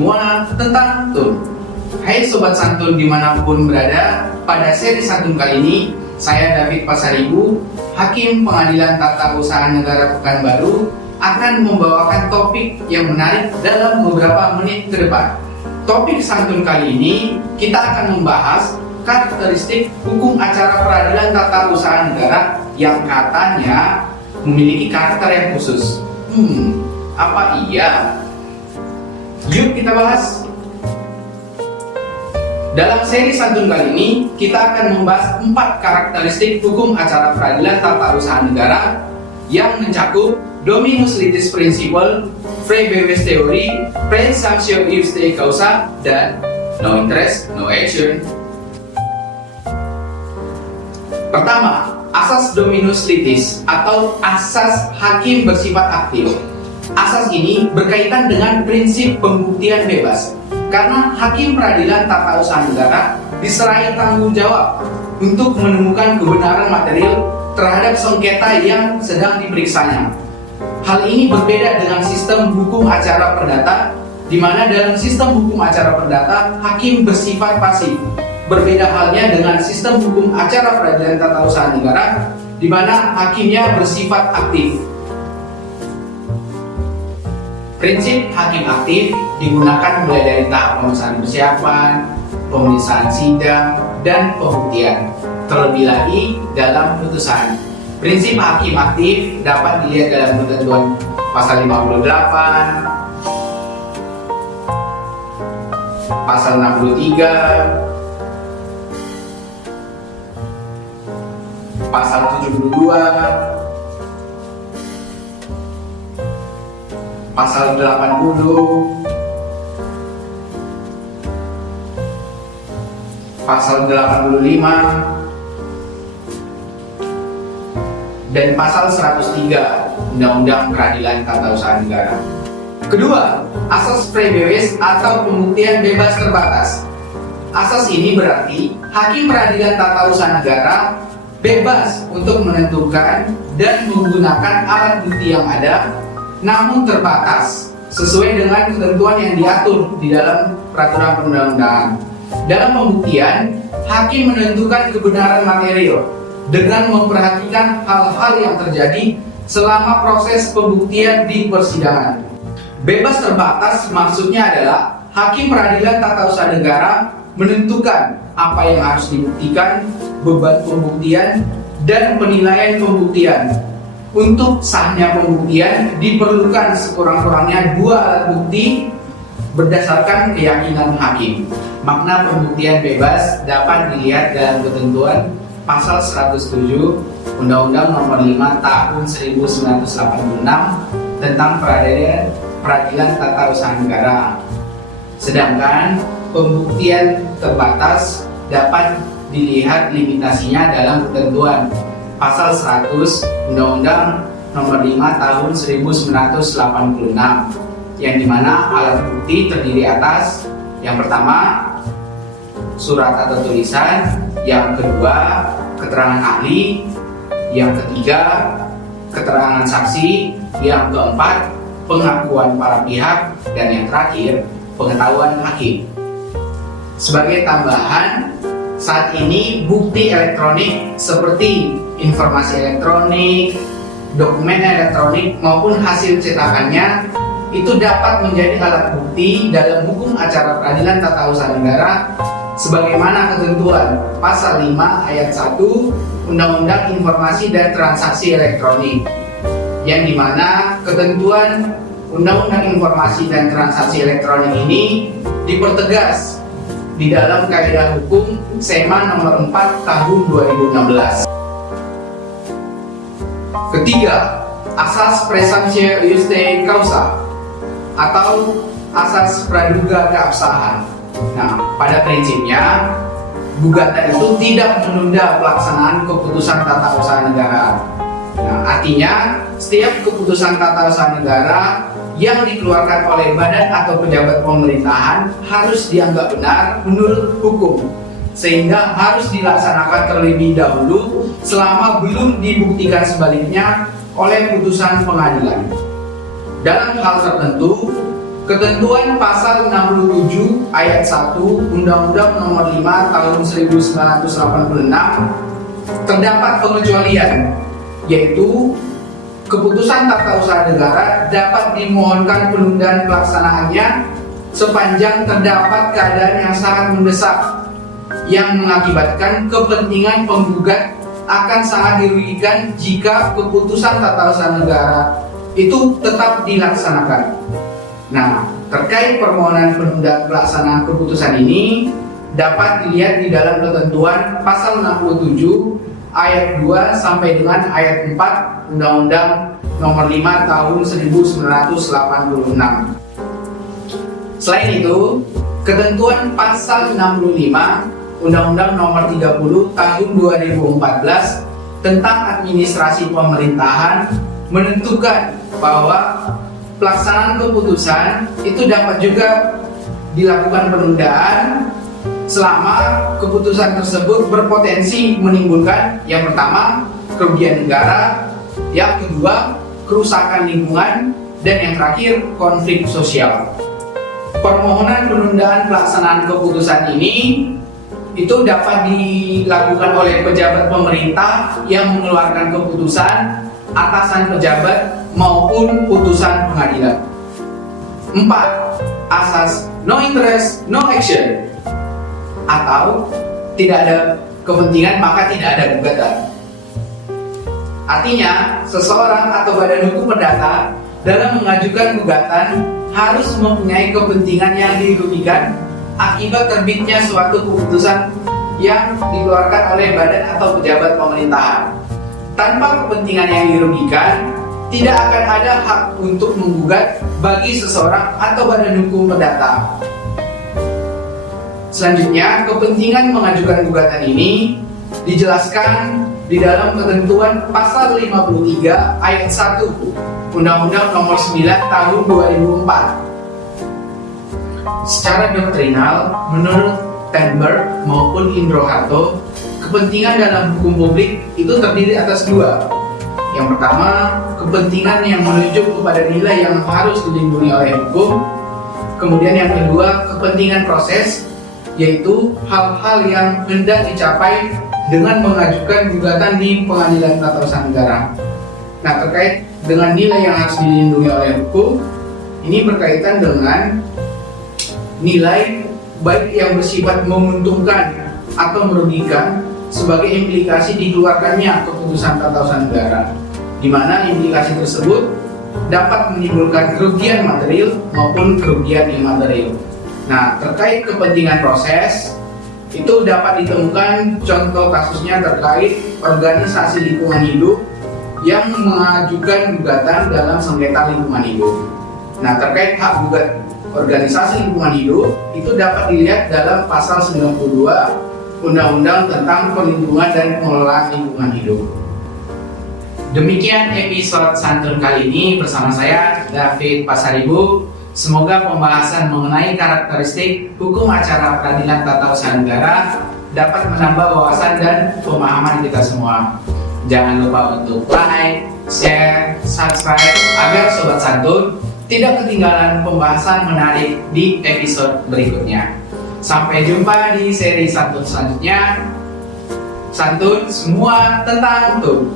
semua tentang Tun. Hai Sobat Santun dimanapun berada, pada seri Santun kali ini, saya David Pasaribu, Hakim Pengadilan Tata Usaha Negara Pekanbaru, akan membawakan topik yang menarik dalam beberapa menit ke depan. Topik Santun kali ini, kita akan membahas karakteristik hukum acara peradilan tata usaha negara yang katanya memiliki karakter yang khusus. Apa iya? Yuk kita bahas. Dalam seri Santun kali ini, kita akan membahas 4 karakteristik hukum acara peradilan tata usaha negara yang mencakup Dominus Litis Principle, Free-Bevis Theory, Presumptio Iuste Causa, dan No Interest, No Action. Pertama, asas Dominus Litis atau asas hakim bersifat aktif. Asas ini berkaitan dengan prinsip pembuktian bebas, karena hakim peradilan tata usaha negara diserai tanggung jawab untuk menemukan kebenaran material terhadap sengketa yang sedang diperiksanya. Hal ini berbeda dengan sistem hukum acara perdata, di mana dalam sistem hukum acara perdata hakim bersifat pasif. Berbeda halnya dengan sistem hukum acara peradilan tata usaha negara, di mana hakimnya bersifat aktif. Prinsip hakim aktif digunakan mulai dari tahap pemeriksaan persiapan, pemeriksaan sidang, dan pembuktian. Terlebih lagi dalam putusan. Prinsip hakim aktif dapat dilihat dalam ketentuan pasal 58, pasal 63, pasal 72, pasal 80, pasal 85, dan pasal 103 Undang-Undang Peradilan Tata Usaha Negara. Kedua, asas free-bevis atau pembuktian bebas terbatas. Asas ini berarti hakim peradilan tata usaha negara bebas untuk menentukan dan menggunakan alat bukti yang ada, namun terbatas sesuai dengan ketentuan yang diatur di dalam peraturan perundang-undangan. Dalam pembuktian, hakim menentukan kebenaran material dengan memperhatikan hal-hal yang terjadi selama proses pembuktian di persidangan. Bebas terbatas maksudnya adalah hakim peradilan tata usaha negara menentukan apa yang harus dibuktikan, beban pembuktian, dan penilaian pembuktian. Untuk sahnya pembuktian diperlukan sekurang-kurangnya 2 alat bukti berdasarkan keyakinan hakim. Makna pembuktian bebas dapat dilihat dalam ketentuan pasal 107 Undang-Undang Nomor 5 Tahun 1986 tentang peradilan tata usaha negara. Sedangkan pembuktian terbatas dapat dilihat limitasinya dalam ketentuan pasal 100 Undang-Undang Nomor 5 Tahun 1986, yang dimana alat bukti terdiri atas yang pertama surat atau tulisan, yang kedua keterangan ahli, yang ketiga keterangan saksi, yang keempat pengakuan para pihak, dan yang terakhir pengetahuan hakim. Sebagai tambahan, saat ini bukti elektronik seperti informasi elektronik, dokumen elektronik maupun hasil cetakannya itu dapat menjadi alat bukti dalam hukum acara peradilan tata usaha negara sebagaimana ketentuan pasal 5 ayat 1 Undang-Undang Informasi dan Transaksi Elektronik, yang dimana ketentuan Undang-Undang Informasi dan Transaksi Elektronik ini dipertegas di dalam Kaidah Hukum SEMA nomor 4 tahun 2016. Ketiga, asas Presumptio Iuste Causa atau asas praduga keabsahan. Nah, pada prinsipnya gugatan itu tidak menunda pelaksanaan keputusan tata usaha negara. Nah, artinya setiap keputusan tata usaha negara yang dikeluarkan oleh badan atau pejabat pemerintahan harus dianggap benar menurut hukum, sehingga harus dilaksanakan terlebih dahulu selama belum dibuktikan sebaliknya oleh putusan pengadilan. Dalam hal tertentu, Ketentuan pasal 67 ayat 1 Undang-Undang Nomor 5 Tahun 1986 terdapat pengecualian, yaitu keputusan tata usaha negara dapat dimohonkan penundaan pelaksanaannya sepanjang terdapat keadaan yang sangat mendesak yang mengakibatkan kepentingan penggugat akan sangat dirugikan jika keputusan tata usaha negara itu tetap dilaksanakan. Nah, terkait permohonan penundaan pelaksanaan keputusan ini dapat dilihat di dalam ketentuan pasal 67 ayat 2 sampai dengan ayat 4 Undang-Undang Nomor 5 Tahun 1986. Selain itu, ketentuan pasal 65 Undang-Undang Nomor 30 Tahun 2014 tentang administrasi pemerintahan menentukan bahwa pelaksanaan keputusan itu dapat juga dilakukan penundaan selama keputusan tersebut berpotensi menimbulkan yang pertama kerugian negara, yang kedua kerusakan lingkungan, dan yang terakhir konflik sosial. Permohonan penundaan pelaksanaan keputusan ini itu dapat dilakukan oleh pejabat pemerintah yang mengeluarkan keputusan, atasan pejabat maupun putusan pengadilan. 4. Asas no interest, no action, atau tidak ada kepentingan maka tidak ada gugatan. Artinya, seseorang atau badan hukum perdata dalam mengajukan gugatan harus mempunyai kepentingan yang dirugikan akibat terbitnya suatu keputusan yang dikeluarkan oleh badan atau pejabat pemerintahan. Tanpa kepentingan yang dirugikan, tidak akan ada hak untuk menggugat bagi seseorang atau badan hukum perdata. Selanjutnya, kepentingan mengajukan gugatan ini dijelaskan di dalam ketentuan pasal 53 ayat 1 Undang-Undang Nomor 9 Tahun 2004. Secara doktrinal, menurut Tenberg maupun Indro Harto, kepentingan dalam hukum publik itu terdiri atas dua. Yang pertama, kepentingan yang menuju kepada nilai yang harus dilindungi oleh hukum. Kemudian yang kedua, kepentingan proses, yaitu hal-hal yang hendak dicapai dengan mengajukan gugatan di pengadilan tata usaha negara. Nah, terkait dengan nilai yang harus dilindungi oleh hukum, ini berkaitan dengan nilai baik yang bersifat menguntungkan atau merugikan sebagai implikasi dikeluarkannya keputusan tata usaha negara, di mana implikasi tersebut dapat menimbulkan kerugian material maupun kerugian imaterial. Nah, terkait kepentingan proses, itu dapat ditemukan contoh kasusnya terkait organisasi lingkungan hidup yang mengajukan gugatan dalam sengketa lingkungan hidup. Nah, terkait hak gugat organisasi lingkungan hidup, itu dapat dilihat dalam pasal 92 Undang-Undang tentang Perlindungan dan Pengelolaan Lingkungan Hidup. Demikian episode Santun kali ini bersama saya, David Pasaribu. Semoga pembahasan mengenai karakteristik hukum acara peradilan tata usaha negara dapat menambah wawasan dan pemahaman kita semua. Jangan lupa untuk like, share, subscribe agar Sobat Santun tidak ketinggalan pembahasan menarik di episode berikutnya. Sampai jumpa di seri Santun selanjutnya. Santun semua tentang hukum.